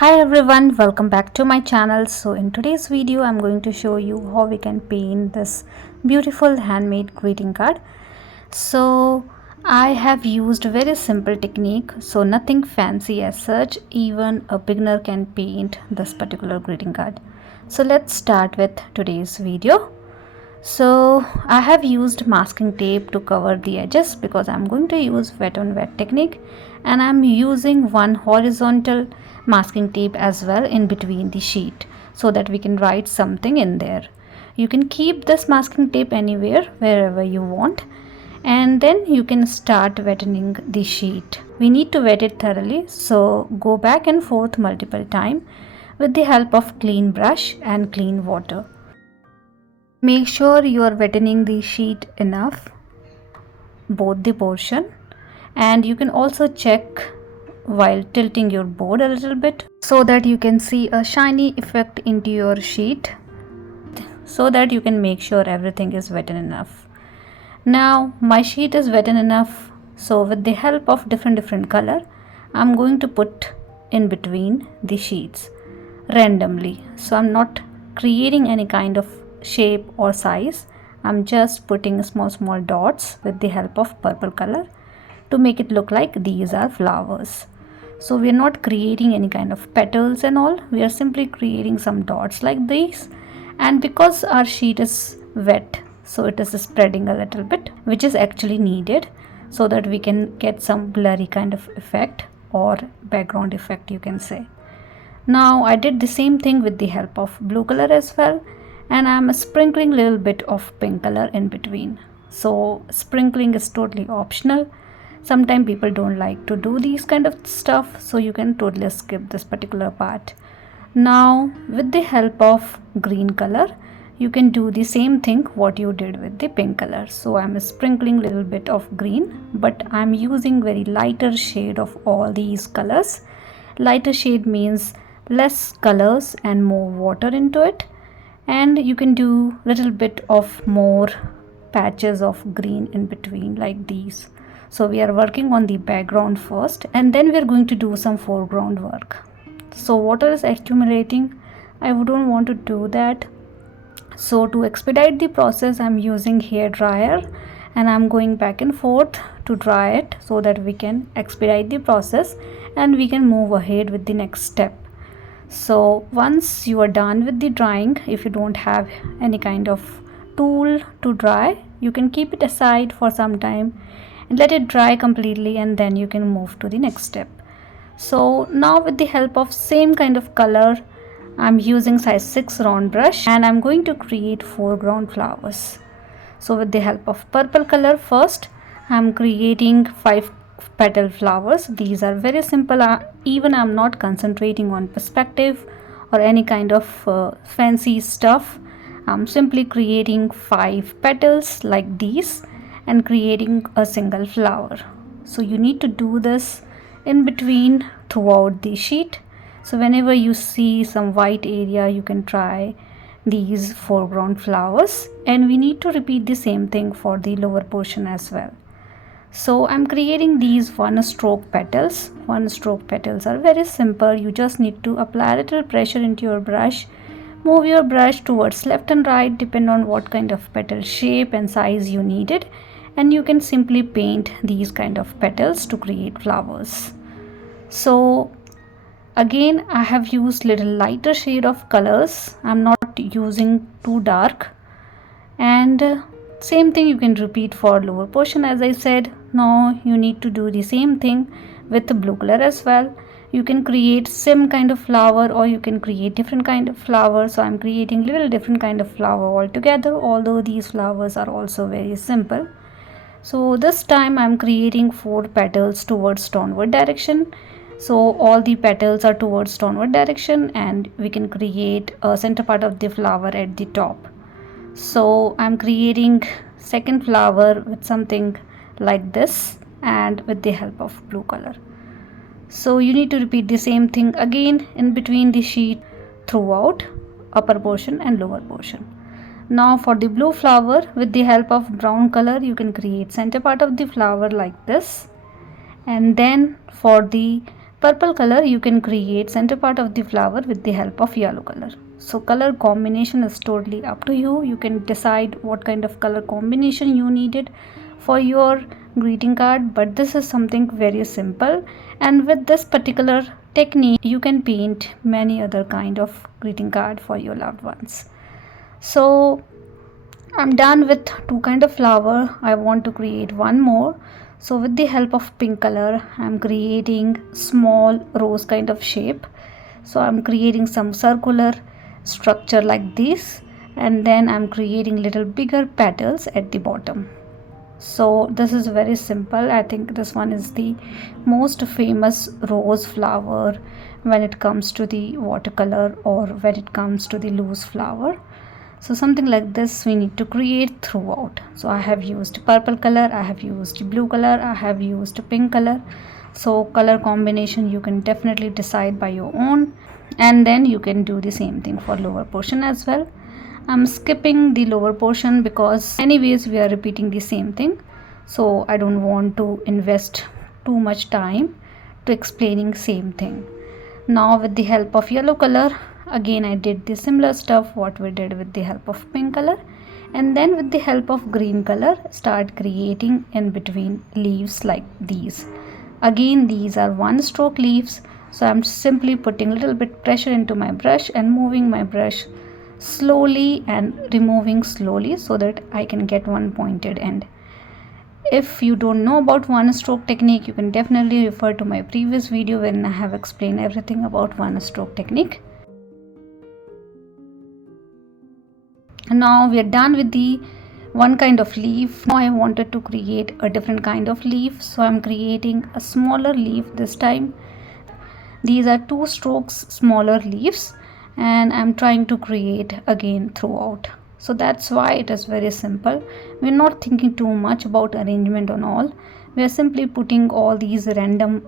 Hi everyone, welcome back to my channel. So in today's video I'm going to show you how we can paint this beautiful handmade greeting card. So I have used a very simple technique, so nothing fancy as such. Even a beginner can paint this particular greeting card. So let's start with today's video. So I have used masking tape to cover the edges because I'm going to use wet on wet technique, and I'm using one horizontal masking tape as well in between the sheet so that we can write something in there. You can keep this masking tape anywhere wherever you want, and then you can start wetting the sheet. We need to wet it thoroughly, so go back and forth multiple times with the help of clean brush and clean water. Make sure you are wetting the sheet enough, both the portion, and you can also check while tilting your board a little bit so that you can see a shiny effect into your sheet, so that you can make sure everything is wet enough. Now my sheet is wet enough, so with the help of different color I'm going to put in between the sheets randomly. So I'm not creating any kind of shape or size. I'm just putting small dots with the help of purple color to make it look like these are flowers. So we are not creating any kind of petals and all, we are simply creating some dots like these. And because our sheet is wet, so it is spreading a little bit, which is actually needed so that we can get some blurry kind of effect or background effect, you can say. Now I did the same thing with the help of blue color as well, and I'm sprinkling a little bit of pink color in between. So sprinkling is totally optional. Sometimes people don't like to do these kind of stuff, so you can totally skip this particular part. Now with the help of green color you can do the same thing what you did with the pink color. So I'm sprinkling a little bit of green, but I'm using very lighter shade of all these colors. Lighter shade means less colors and more water into it, and you can do little bit of more patches of green in between like these. So we are working on the background first, and then we are going to do some foreground work. So water is accumulating, I don't want to do that. So to expedite the process I'm using hair dryer, and I'm going back and forth to dry it so that we can expedite the process and we can move ahead with the next step. So once you are done with the drying, if you don't have any kind of tool to dry, you can keep it aside for some time and let it dry completely, and then you can move to the next step. So now with the help of same kind of color, I'm using size 6 round brush, and I'm going to create foreground flowers. So with the help of purple color first, I'm creating 5 petal flowers. These are very simple. Even I'm not concentrating on perspective or any kind of fancy stuff. I'm simply creating 5 petals like these and creating a single flower. So you need to do this in between throughout the sheet. So whenever you see some white area, you can try these foreground flowers, and we need to repeat the same thing for the lower portion as well. So I'm creating these one stroke petals. One stroke petals are very simple. You just need to apply a little pressure into your brush, move your brush towards left and right depending on what kind of petal shape and size you needed, and you can simply paint these kind of petals to create flowers. So again I have used little lighter shade of colors. I'm not using too dark, and same thing you can repeat for lower portion as I said. Now you need to do the same thing with the blue color as well. You can create same kind of flower or you can create different kind of flower. So I'm creating little different kind of flower altogether, although these flowers are also very simple. So this time I'm creating 4 petals towards downward direction. So all the petals are towards downward direction, and we can create a center part of the flower at the top. So I'm creating second flower with something like this and with the help of blue color. So you need to repeat the same thing again in between the sheet throughout upper portion and lower portion. Now for the blue flower, with the help of brown color you can create center part of the flower like this, and then for the purple color, you can create center part of the flower with the help of yellow color. So color combination is totally up to you. You can decide what kind of color combination you needed for your greeting card, but this is something very simple, and with this particular technique you can paint many other kind of greeting card for your loved ones. So I'm done with two kind of flower. I want to create one more. So with the help of pink color, I'm creating small rose kind of shape. So I'm creating some circular structure like this, and then I'm creating little bigger petals at the bottom. So this is very simple. I think this one is the most famous rose flower when it comes to the watercolor or when it comes to the loose flower. So something like this we need to create throughout. So I have used purple color, I have used blue color, I have used pink color. So color combination you can definitely decide by your own, and then you can do the same thing for lower portion as well. I'm skipping the lower portion because anyways we are repeating the same thing, so I don't want to invest too much time to explaining same thing. Now with the help of yellow color, again I did the similar stuff what we did with the help of pink color, and then with the help of green color start creating in between leaves like these. Again these are one stroke leaves, so I'm simply putting a little bit pressure into my brush and moving my brush slowly and removing slowly so that I can get one pointed end. If you don't know about one stroke technique, you can definitely refer to my previous video wherein I have explained everything about one stroke technique. Now we are done with the one kind of leaf. Now I wanted to create a different kind of leaf, so I'm creating a smaller leaf this time. These are two strokes smaller leaves, and I'm trying to create again throughout. So that's why it is very simple. We're not thinking too much about arrangement and all. We are simply putting all these random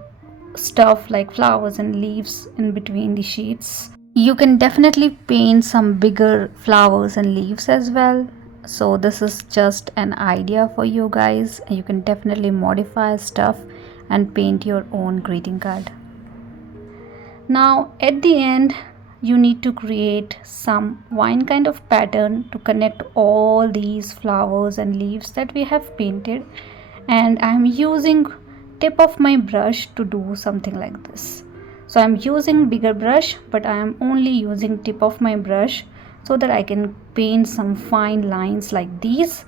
stuff like flowers and leaves in between the sheets. You can definitely paint some bigger flowers and leaves as well. So this is just an idea for you guys. You can definitely modify stuff and paint your own greeting card. Now at the end you need to create some vine kind of pattern to connect all these flowers and leaves that we have painted, and I'm using tip of my brush to do something like this. So I'm using bigger brush, but I am only using tip of my brush so that I can paint some fine lines like these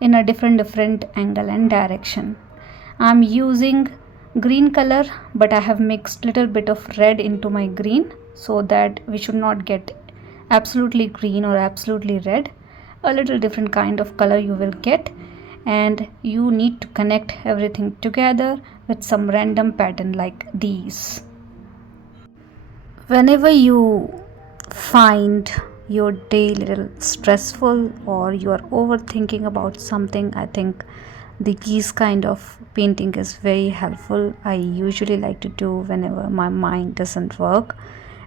in a different angle and direction. I'm using green color, but I have mixed little bit of red into my green so that we should not get absolutely green or absolutely red. A little different kind of color you will get, and you need to connect everything together with some random pattern like these. Whenever you find your day little stressful or you are overthinking about something, I think these kind of painting is very helpful. I usually like to do whenever my mind doesn't work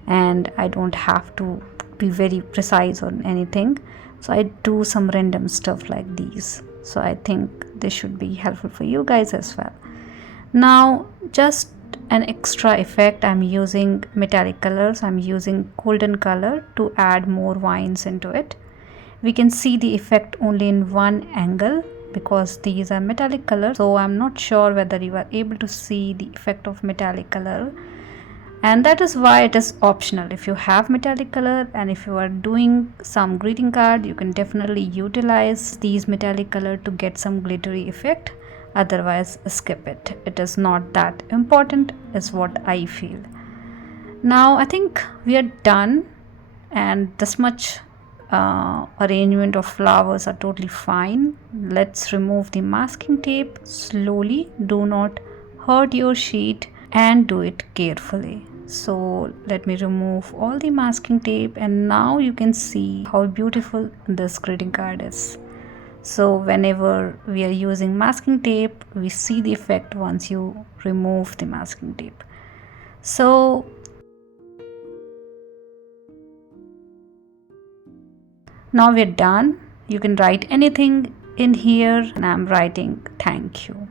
and I don't have to be very precise on anything, so I do some random stuff like these. So I think this should be helpful for you guys as well. Now just an extra effect, I'm using metallic colors. I'm using golden color to add more vines into it. We can see the effect only in one angle because these are metallic colors, so I'm not sure whether you are able to see the effect of metallic color, and that is why it is optional. If you have metallic color and if you are doing some greeting card, you can definitely utilize these metallic color to get some glittery effect. Otherwise skip it. It is not that important is what I feel. Now I think we are done, and this much arrangement of flowers are totally fine. Let's remove the masking tape slowly. Do not hurt your sheet and do it carefully. So let me remove all the masking tape, and now you can see how beautiful this greeting card is. So whenever we are using masking tape, we see the effect once you remove the masking tape. So now we're done. You can write anything in here, and I'm writing thank you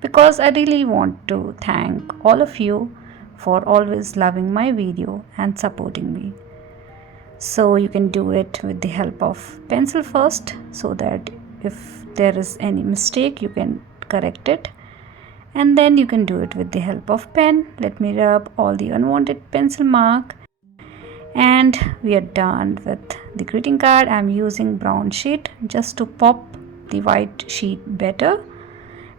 because I really want to thank all of you for always loving my video and supporting me. So you can do it with the help of pencil first, so that if there is any mistake you can correct it, and then you can do it with the help of pen. Let me rub all the unwanted pencil mark, and we are done with the greeting card. I'm using brown sheet just to pop the white sheet better,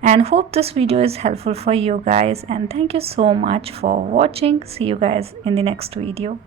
and hope this video is helpful for you guys, and thank you so much for watching. See you guys in the next video.